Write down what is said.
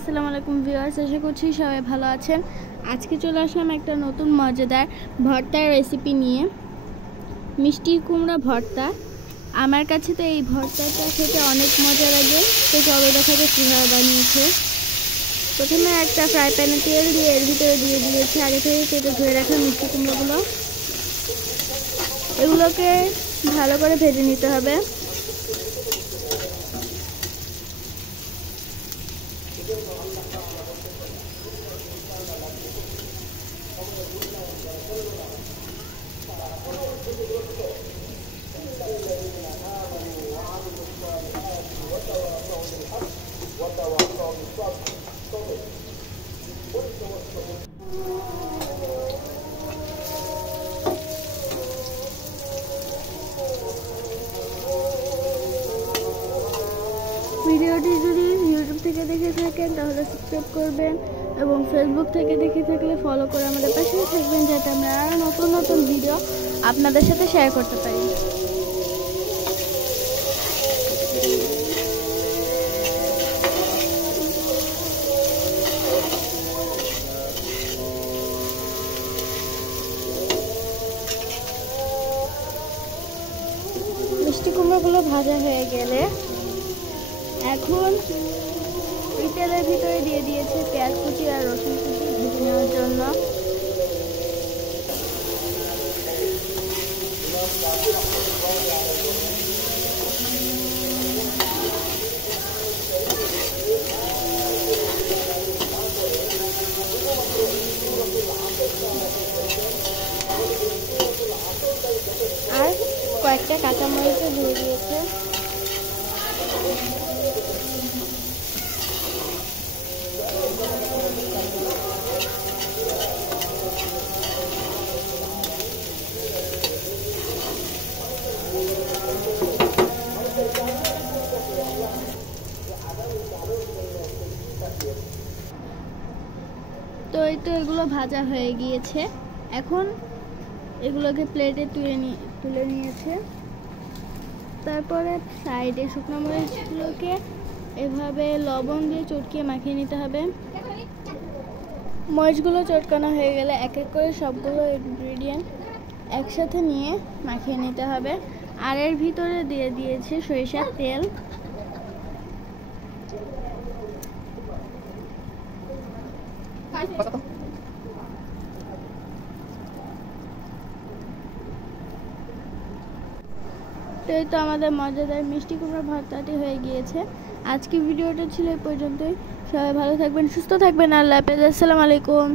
আসসালামু আলাইকুম ভিউয়ার্স, আশা করছি সবাই ভালো আছেন। আজকে চলে আসলাম একটা নতুন মজাদার ভর্তার রেসিপি নিয়ে, মিষ্টি কুমড়া ভর্তা। আমার কাছে তো এই ভর্তাটা খেতে অনেক মজা লাগে, তো চলো দেখা যাক কীভাবে বানিয়েছে। প্রথমে একটা ফ্রাই প্যানে তেল দিয়ে এর ভিতরে দিয়ে দিয়েছি আগে থেকে কেটে ধুয়ে রাখা মিষ্টি কুমড়োগুলো। এগুলোকে ভালো করে ভেজে নিতে হবে। ভিডিওটি যদি ইউটিউব থেকে দেখে থাকেন তাহলে সাবস্ক্রাইব করবেন এবং ফেসবুক থেকে দেখে থাকলে ফলো করে আমাদের পাশেই থাকবেন, যাতে আমরা আরও নতুন নতুন ভিডিও আপনাদের সাথে শেয়ার করতে পারি। মিষ্টি কুমড়োগুলো ভাজা হয়ে গেলে এখন এই তেলের ভিতরে দিয়ে দিয়েছে পেঁয়াজ কুচি আর রসুন কুচি ভেজে নেওয়ার জন্য। আর কয়েকটা কাঁচামরিচও দিয়ে দিয়েছে। তো এই তো এগুলো ভাজা হয়ে গিয়েছে, এখন এগুলোকে প্লেটে তুলে নিয়েছে। তারপরে সাইডে শুকনো মরিচগুলোকে এভাবে লবণ দিয়ে চটকিয়ে মাখিয়ে নিতে হবে। মরিচগুলো চটকানো হয়ে গেলে এক এক করে সবগুলো ইনগ্রিডিয়েন্ট একসাথে নিয়ে মাখিয়ে নিতে হবে। আর এর ভিতরে দিয়ে দিয়েছে সরিষার তেল। তো এই তো আমাদের মজাদার মিষ্টি কুমড়া ভর্তাটি হয়ে গিয়েছে। আজকে ভিডিওটা ছিল এই পর্যন্তই। সবাই ভালো থাকবেন, সুস্থ থাকবেন। আল্লাহ হাফেজ। আসসালামু আলাইকুম।